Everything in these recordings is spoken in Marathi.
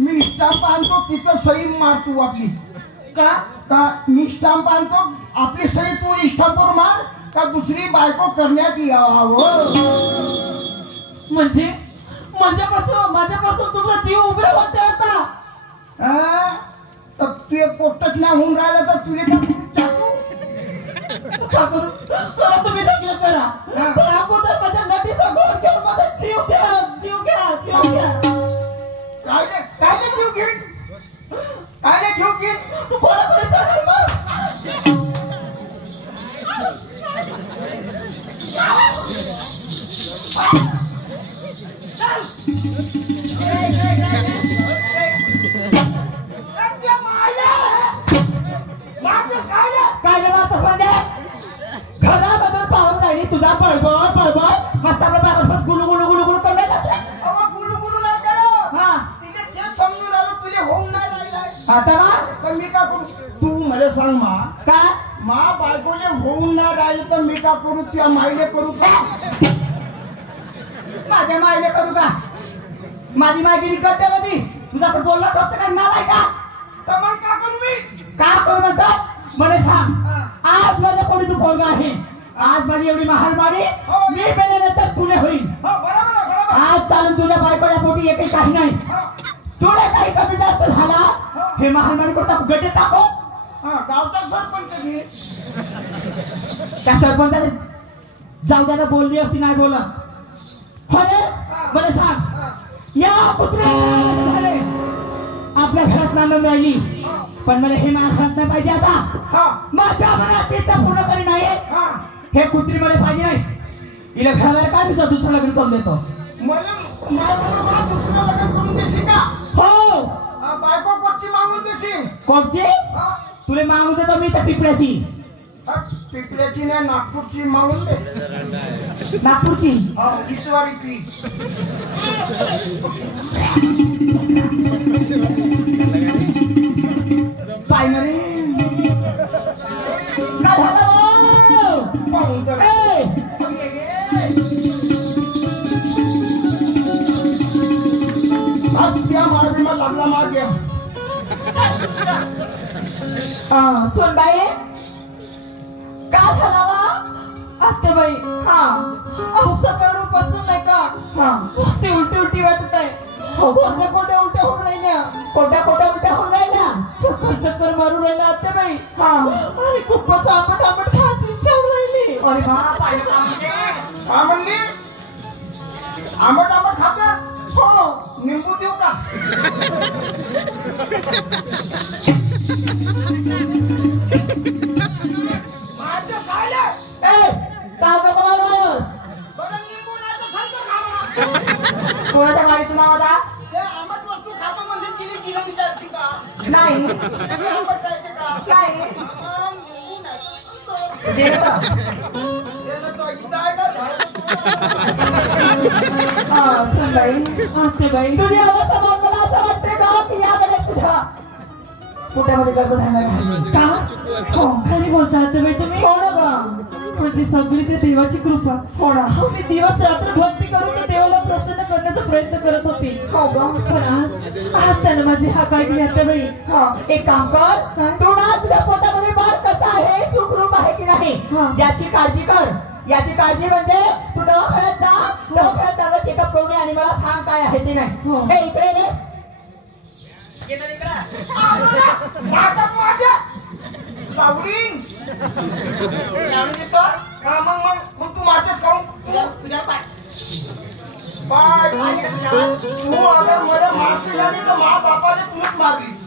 मी स्टाम्प आणतो तिचं सही मार तू आपली का का मी स्टाम्प आणतो आपली सही तू स्टाम्पवर मार का दुसरी बायको करण्यात यावं म्हणजे माझ्यापासून तुमचा जीव उभा होते आता तर तुझे पोटच नाही होऊन राहिलं तर तुझे का करू करा तुम्ही लग्न करा पण अगोदर माझ्या नदीचा घोड घेऊन माझा जीव घ्या काय जीव घेईन तू कोणाकडे जाणार मग काय वाटत म्हणजे घराबद्दल पाहून राहिली तुझा पळबळ मस्त आपल्या बारासोबत गुलू करणार आता पण मी का करू तू मला सांग मा काय मा बायकोने होऊन नाही राहिले तर मी का करू तुझ्या माईले करू का माझ्या माईले करू का माझी माय गेली गड्ड्यामध्ये तुझा असं बोलला शब्द काय नालाय का तर मग का करू मी का करू म्हणतात मला सांग आज माझ्या कोणी तू पोरगा आहे आज माझी एवढी महालमारी मी पेल्यानंतर तुले होईल आज चालून तुझ्या बायकोच्या पोटी एकही काही नाही तुला काही कमी जास्त झाला हे महालमारी करता गड्डे टाको गावचा सरपंच त्या सरपंचाने जाऊ द्याला बोलली असती नाही बोलत हो रे मला सांग या कुत्रे आपल्या घरात नांदून राहिली पण मला हे माझ्या घरात नाही पाहिजे आता माझ्या मनाची इच्छा पूर्ण करी नाही हे कुत्री मला पाहिजे नाही हिला घराला काय तुझं दुसरं लग्न करून देतो दुसरं लग्न करून देशील का हो बायको कोणची मागून देशील कोणची तुला मागू देतो मी तर पिपळ्याची पिपल्याची नाही नागपूरची मागून दे नागपूरची इसवारी ती पाहिलं रे काय झालं पाहून तर त्या मागे लागला मागे सोनबाई काय झाला वा आत्याबाई सकाळपासून नाही का नुसती उलटी वाटत आहे कोट्या उलट्या होऊन राहिल्या कोट्या उलट्या होऊन राहिल्या चक्कर मारून राहिल्या आत्याबाई आणि खूपच आंबट खायची इच्छा होऊन राहिली अरे का म्हणली आंबट खात हो निंबू देऊ का कोणाच्या गाडी तुला होता आंबट वस्तू खातो म्हणजे तिने तिला विचारशी का नाही आंबट खायचे का काय तुझी अवस्था बघून मला असं वाटतंय का की या वेळेस तुझ्या पोटामध्ये गर्भधारणा घालली का खरी बोलतात तुम्ही हो ना का म्हणजे सगळी ते देवाची कृपा हो ना मी दिवस रात्र भक्ती करून त्या देवाला प्रसन्न करण्याचा प्रयत्न करत होते हो ग पण आज त्यानं माझी हा काय केली आत्याबाई एक काम कर तू ना तुझ्या पोटामध्ये बाळ कसा आहे सुखरूप आहे की नाही याची काळजी कर याची काळजी म्हणजे तू दवाखान्यात जा दवाखान्यात चांगलं चेकअप करून आणि मला सांग काय आहे ते नाही हे इकडे रे मग तू माझ्याच खाऊन तुझ्या पाय बाय तू अगर मला मारशील आणि तर मा बापाने तूच मारलीस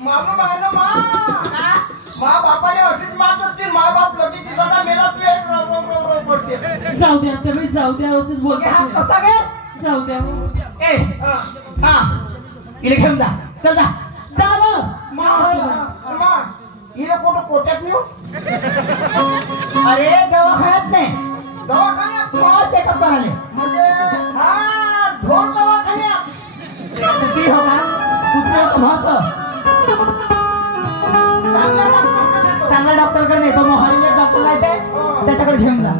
मारून बघायला मा बापाने अशीच मारत असतील मा बाप लगेच दिसता मेला तू एक रोग पडते जाऊ द्या त्यावेळी जाऊ द्या असंच बोलतो कसा गे जाऊ द्या ए हा इले घेऊन जा चल जा जा मा इले कुठं कोट्यात नेऊ अरे दवाखान्यात नाही दवाखान्यात चेकअप करायला म्हणजे हा ढोर दवाखान्यात किती होता कुत्र्याचं भास चांगला डॉक्टरकडे नेतो मोहाळीने डॉक्टर आहे ते त्याच्याकडे घेऊन जा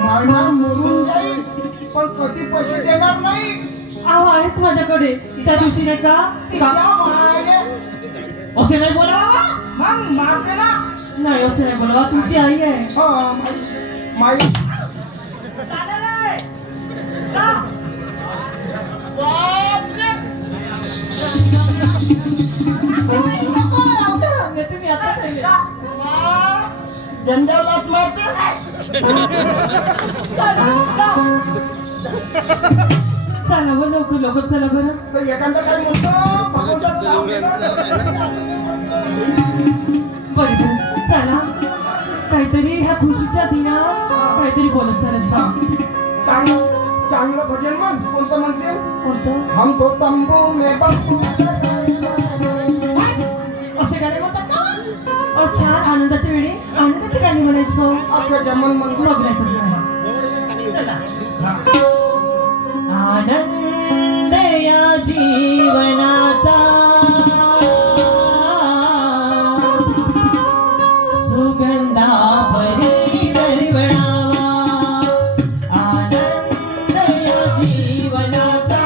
मारणार मरून जाईल पण कधी पैसे देणार नाही अहो आहेत माझ्याकडे त्या दिवशी नाही का असे नाही बोला मग मारते ना नाही असे नाही बोला तुमची आई आहे माई तुम्ही आता झेंड्यालाच मारते चला बरं लवकर लवकर चला बरं तर एखादा काय म्हणतो बरं चला काहीतरी ह्या खुशीच्या दिनात काहीतरी बोलत चालत जा चांगलं भजन म्हण कोणतं म्हणशील कोणतं हम तो तंबू में बंबू असे गाणे म्हणतात का अच्छा आनंदाच्या वेळी आनंदाची गाणी म्हणायचं आपलं जमन मन मग नाही चला आनंद या जीवनाचा सुगंधा परी दरवळावा आनंद या जीवनाचा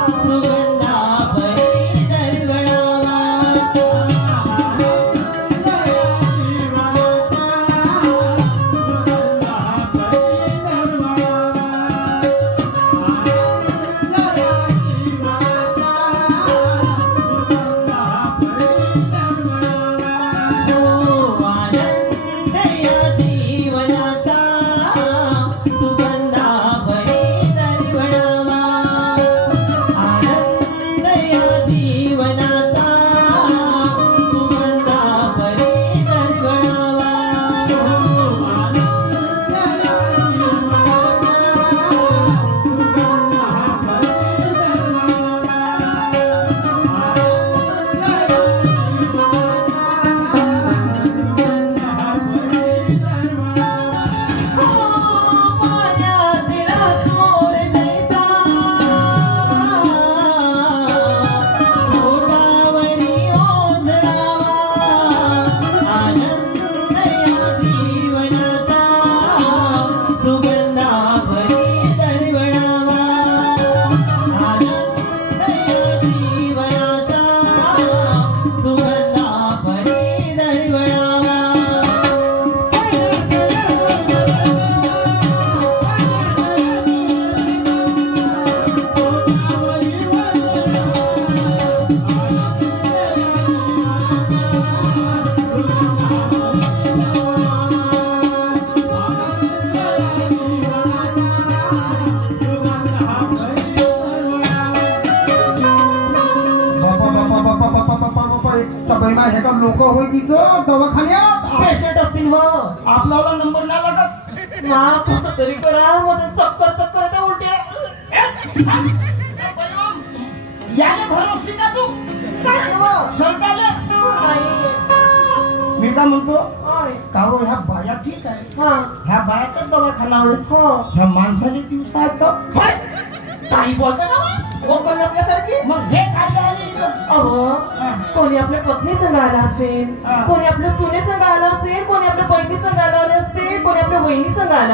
सुगंधा परी दरवळावा लोक होय तिचं दवाखान्यात पेशंट असतील मग आपल्याला नंबर नाही लागत ना कसं तरी करा म्हणून चक्कर चक्कर त्या उलट्या याने भरवशी का तू सरकारले मी काय म्हणतो का हो ह्या बाया ठीक आहे ह्या बायाचा दवाखाना ह्या माणसाने दिवस काही बोलता ना ओपन नसल्यासारखी मग हे काय अहो कोणी आपल्या पत्नी संग आला असेल कोणी आपल्या सुने संग आला असेल कोणी आपल्या बहिणी संग आला असेल कोणी आपल्या वहिनी संग आला